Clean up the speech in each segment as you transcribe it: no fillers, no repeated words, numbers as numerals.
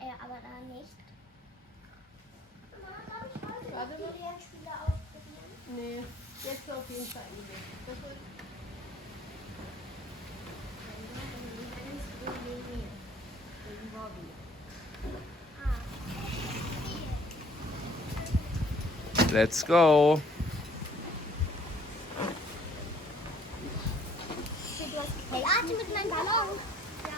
er aber da nicht. Warte mal. Spiele ausprobieren? Nee, jetzt auf jeden Fall nicht. Das wird wegen Bobby. Let's go. Hey, Arte mit meinem Ballon. Ja.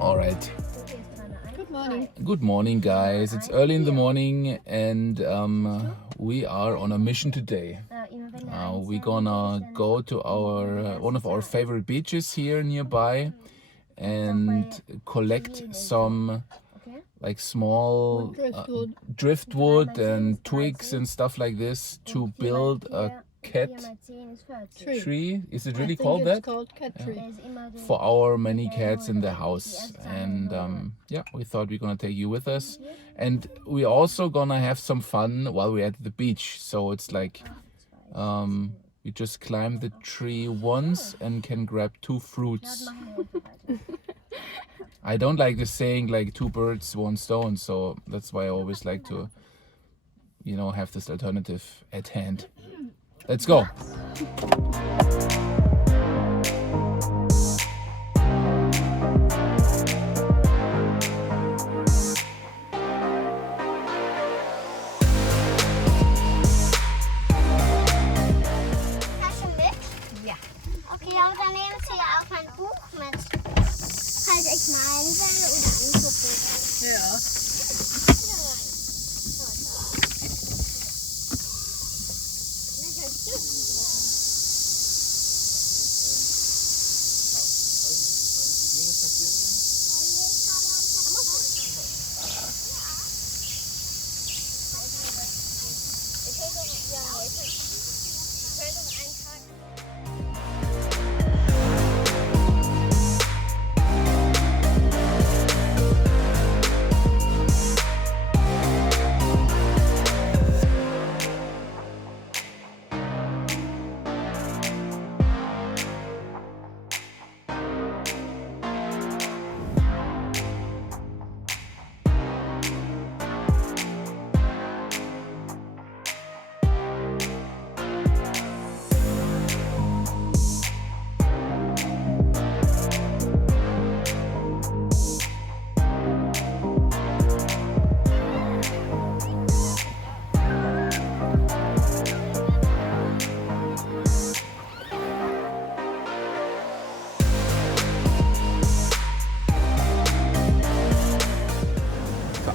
All right. Good morning. Good morning, guys. It's early in the morning, and we are on a mission today. We're gonna go to our one of our favorite beaches here nearby and collect some like small driftwood and twigs and stuff like this to build a cat tree. Is it really called that? It's called cat tree. For our many cats in the house. And yeah, we thought we're gonna take you with us, and we're also gonna have some fun while we're at the beach. So it's like we just climb the tree once and can grab 2 fruits. I don't like the saying like 2 birds, 1 stone, so that's why I always like to, you know, have this alternative at hand. Let's go. Tasche mit? Ja. Okay, aber dann nehmen Sie ja auch ein Buch mit. Falls ich malen will oder angucken. Ja.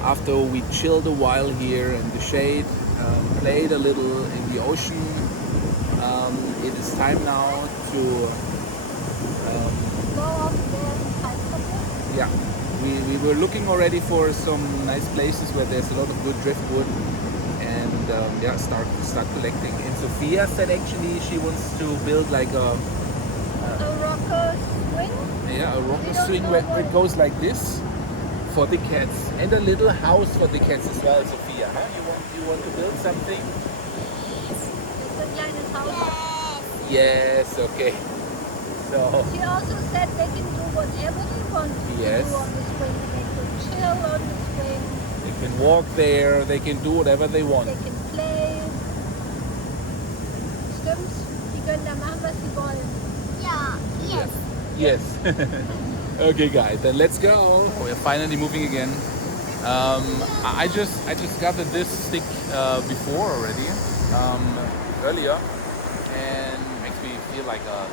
After we chilled a while here in the shade, played a little in the ocean, it is time now to Go up there. yeah, we were looking already for some nice places where there's a lot of good driftwood, and yeah, start collecting. And Sophia said actually she wants to build like a rocker swing. yeah, a rocker swing where it goes like this for the cats, and a little house for the cats as well, Sophia. Huh? You want to build something? It's a kleines Haus. Yes, okay. So She also said they can do whatever they want to Yes. do on the swing. They can chill on the swing. they can walk there, they can do whatever they want. They can play. Stimmt? Die können da machen, was sie wollen. Ja, yes. Yes. Okay, guys, then let's go. We're finally moving again. I just gathered this stick before already, earlier, and makes me feel like a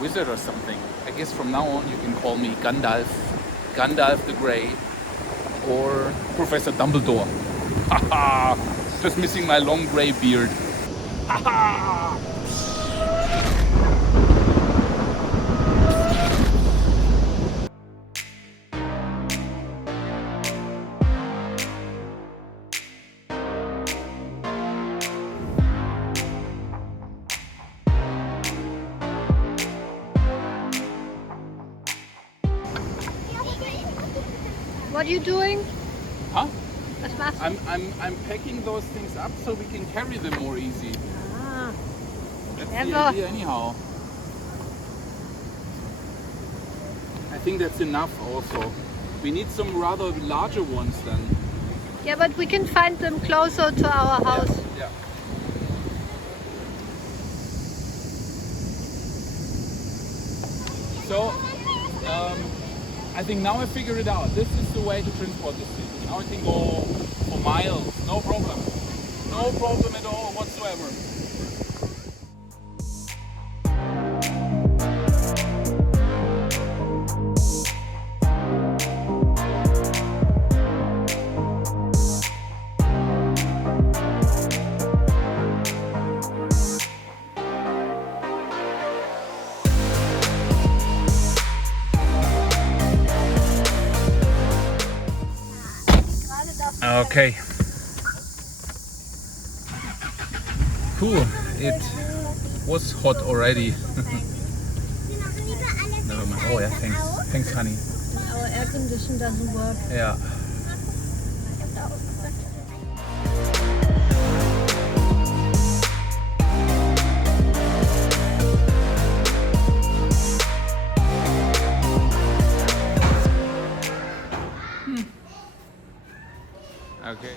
wizard or something. I guess from now on you can call me Gandalf the Grey, or Professor Dumbledore. Haha! Just missing my long grey beard. Haha! What are you doing? Huh? Was machst du? I'm packing those things up so we can carry them more easy. Ah, That's Clever. the idea anyhow. I think that's enough also. We need some rather larger ones then. yeah, but we can find them closer to our house. Yeah. So, I think now I figured it out. This is the way to transport this thing. Now I can go for miles, no problem. No problem at all whatsoever. Okay. Cool. It was hot already. Never mind. Oh yeah, thanks. Thanks, honey. Our air condition doesn't work. Yeah. Okay.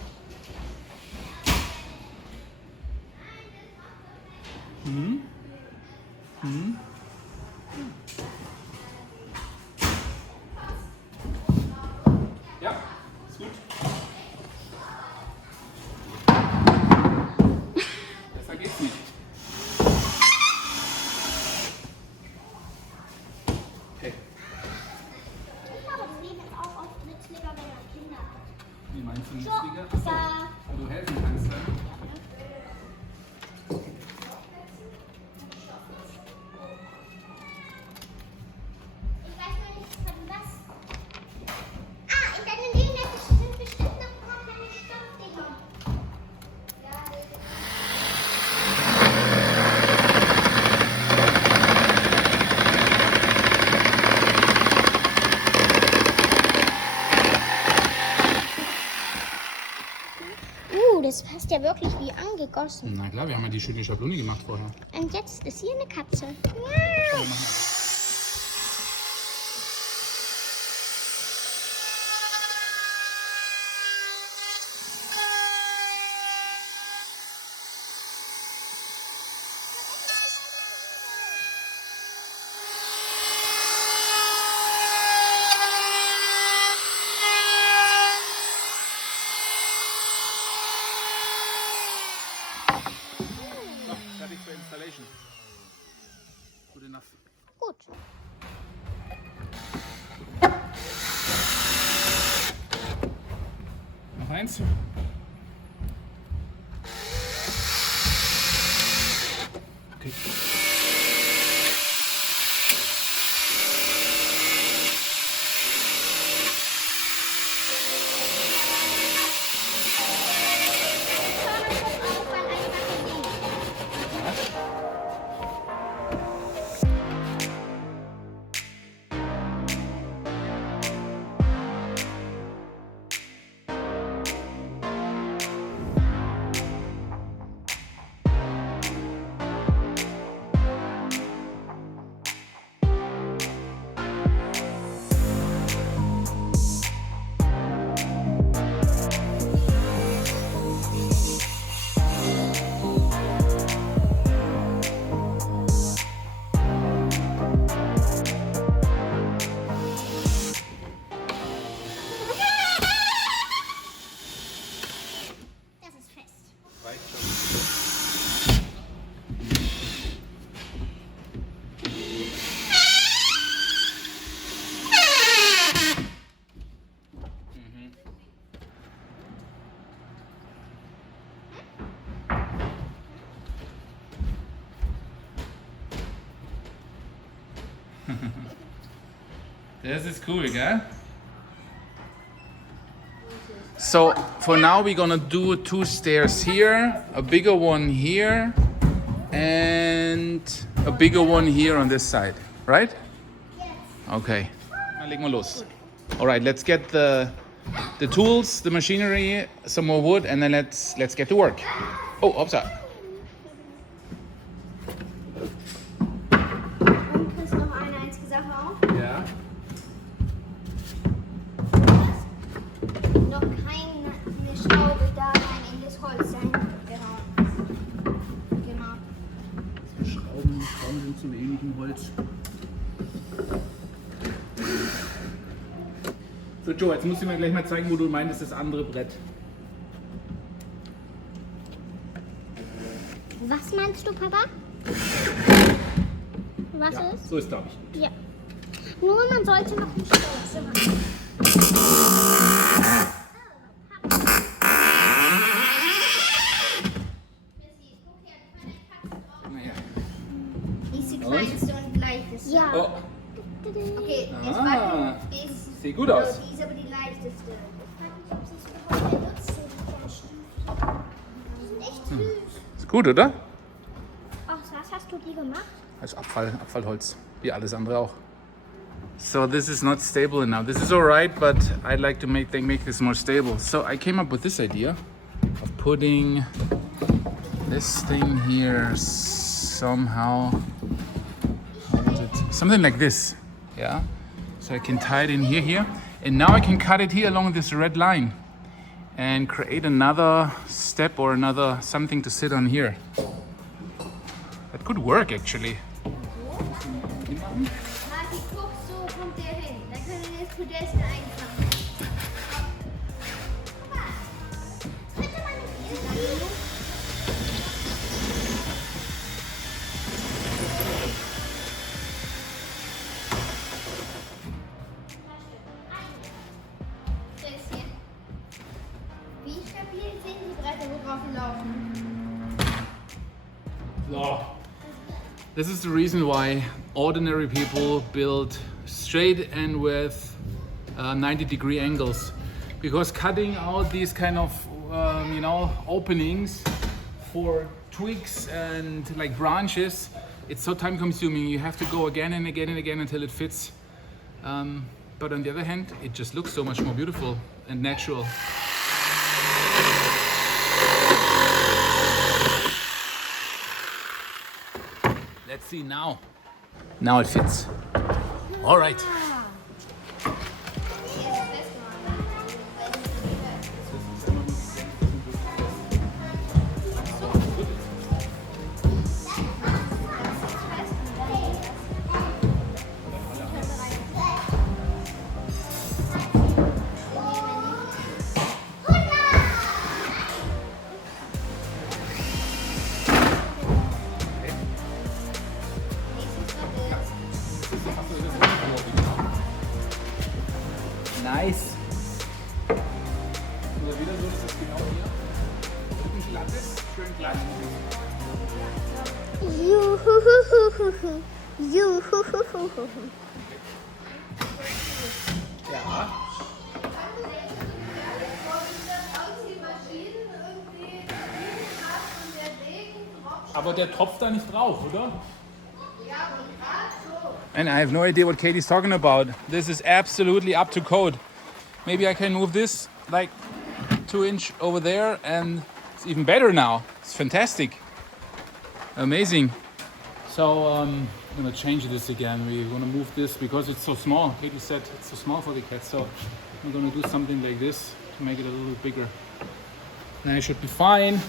Ja, ist gut. Besser geht's nicht. Okay. Ich glaube, das Leben ist auch oft nützlicher, wenn man Kinder hat. Wie meinst du So, nützlicher? Achso, ja. wo du helfen kannst dann. Ich weiß nur nicht von was. Ah, in deinem Ding sind bestimmt noch ein paar kleine Stoffdinger. Das passt ja wirklich wie angegossen. Na klar, wir haben ja die schöne Schablone gemacht vorher. Und jetzt ist hier eine Katze. So, fertig für Installation. Good enough. Gut. Noch eins. Okay. Das ist fest. Reicht schon. This is cool, gell? So for now we're gonna do 2 stairs here, a bigger one here, and a bigger one here on this side, right? Yes. Okay. Dann legen wir los. Alright, let's get the the tools, the machinery, some more wood, and then let's get to work. Oh, upside. Und Chris, noch eine einzige Sache auch. Ja. Noch keine Schraube da rein in das Holz eingehauen. Genau. Schrauben sind zu wenig im Holz. So Joe, jetzt musst du mir gleich mal zeigen, wo du meinst, das andere Brett. Was meinst du, Papa? Was Ja, ist? so ist, glaube ich. Ja. Nur man sollte noch nicht Stolze machen. Naja. Die ist die kleinste und leichteste. Ja. Oh, Okay, jetzt Ah. warten. Die ist, sieht gut aus. Die ist aber die leichteste. Ich frage mich, ob sie es überhaupt benutzt, die kleinen Stiefel. Die sind echt süß. Ist gut, oder? Ach, was hast du die gemacht? Das ist Abfallholz, wie alles andere auch. So this is not stable enough. This is alright, but I'd like to make this more stable. So I came up with this idea of putting this thing here somehow. How is it? Something like this, yeah. So I can tie it in here, and now I can cut it here along this red line, and create another step or another something to sit on here. That could work actually. Martin, guck, so kommt der hin. Da können wir das Podest einfangen. Papa, könnte man nicht irgendwie... Wie stabil sind die Bretter, worauf wir laufen? So. This is the reason why ordinary people build straight and with 90-degree angles, because cutting out these kind of openings for twigs and like branches, it's so time consuming. You have to go again and again and again until it fits. But on the other hand, it just looks so much more beautiful and natural. Let's see now. Now it fits. All right. Nice. Oder wieder so ist das genau hier. Ein glattes, schön glatt. Juhuhuhuhu. Juhuhuhuhu. Ja. Aber der tropft da nicht drauf, oder? And I have no idea what Katie's talking about. This is absolutely up to code. Maybe I can move this like 2 inch over there and it's even better now. It's fantastic. Amazing. So I'm gonna change this again. We're gonna move this because it's so small. Katie said it's so small for the cat. So I'm gonna do something like this to make it a little bigger. Then I should be fine.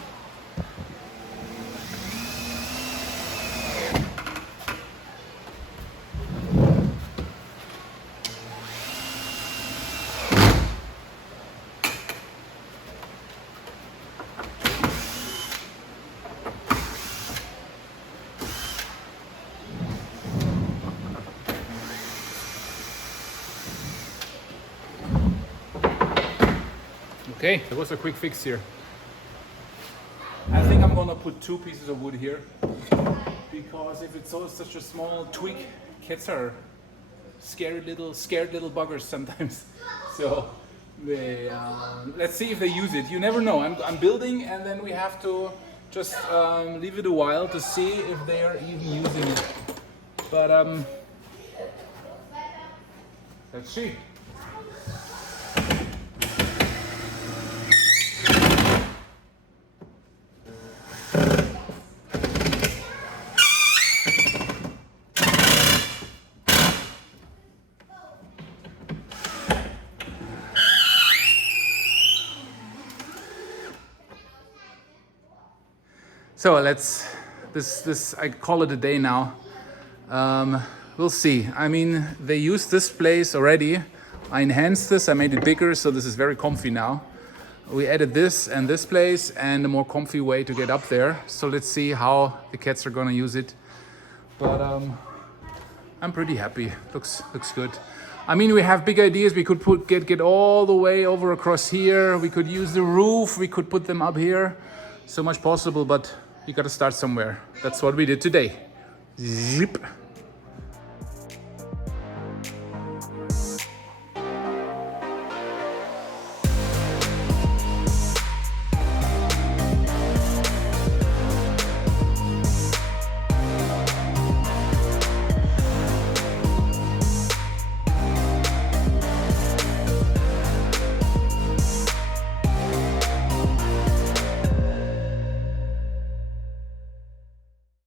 Okay, that was a quick fix here. I think I'm gonna put 2 pieces of wood here because if it's such a small twig, cats are scared little buggers sometimes. So they, let's see if they use it. You never know. I'm building, and then we have to just leave it a while to see if they are even using it. But let's see. So I call it a day now. We'll see. I mean, they used this place already. I enhanced this, I made it bigger, so this is very comfy now. We added this and this place and a more comfy way to get up there. So let's see how the cats are gonna use it. But I'm pretty happy. Looks good. I mean, we have big ideas. We could get all the way over across here. We could use the roof. We could put them up here. So much possible, but you gotta start somewhere. That's what we did today. Zip.